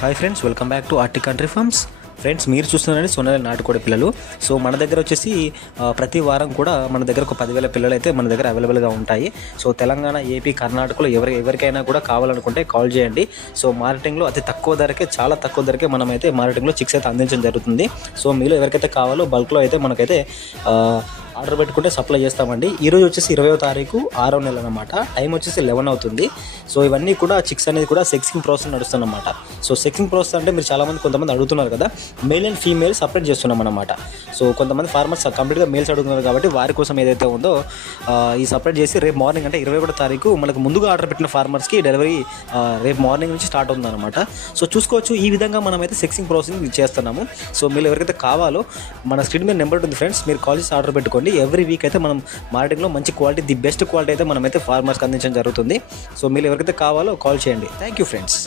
Hi friends, welcome back to arctic country farms. Friends, మీరు చూస్తున్నారండి సోనాలి నాటుకోడి పిల్లలు. సో మన దగ్గర వచ్చేసి ప్రతి వారం కూడా మన దగ్గర ఒక 10,000 పిల్లలు అయితే మన దగ్గర అవైలబుల్గా ఉంటాయి. సో తెలంగాణ, ఏపీ, కర్ణాటకలో ఎవరికైనా కూడా కావాలనుకుంటే కాల్ చేయండి. సో మార్కెటింగ్లో అతి తక్కువ ధరకే, చాలా తక్కువ ధరకే మనమైతే మార్కెటింగ్లో చిక్స్ అయితే అందించడం జరుగుతుంది. సో మీలో ఎవరికైతే కావాలో బల్క్లో అయితే మనకైతే ఆర్డర్ పెట్టుకుంటే సప్లై చేస్తామండి. ఈరోజు వచ్చేసి 20వ తారీఖు 6వ నెల అనమాట. టైం వచ్చేసి 11 అవుతుంది. సో ఇవన్నీ కూడా చిక్స్ అనేది కూడా sexing process నడుస్తుందన్నమాట. So sexing process అంటే మీరు కొంతమంది అడుగుతున్నారు కదా, మేల్ అండ్ ఫీమేల్ సపరేట్ చేస్తున్నాం అనమాట. సో కొంతమంది ఫార్మర్స్ కంప్లీట్గా మేల్స్ అడుగుతున్నారు కాబట్టి వారి కోసం ఏదైతే ఉందో ఈ సపరేట్ చేసి రేపు మార్నింగ్ అంటే 21వ తారీఖు మనకు ముందుగా ఆర్డర్ పెట్టిన ఫార్మర్స్కి డెలివరీ రేపు మార్నింగ్ నుంచి స్టార్ట్ అవుతుందన్నమాట. సో చూసుకోవచ్చు, ఈ విధంగా మనమైతే సెక్సింగ్ ప్రాసెసింగ్ చేస్తున్నాము. సో మీరు ఎవరికైతే కావాలో మన స్క్రీన్ మీద నెంబర్ ఉంటుంది ఫ్రెండ్స్, మీరు కాల్ చేసి ఆర్డర్ పెట్టుకోండి. ఎవ్రీ వీక్ అయితే మనం మార్కెటింగ్లో మంచి క్వాలిటీ, ది బెస్ట్ క్వాలిటీ అయితే మనమైతే ఫార్మర్స్కి అందించడం జరుగుతుంది. సో మీరు ఎవరికైతే కావాలో కాల్ చేయండి. Thank you friends.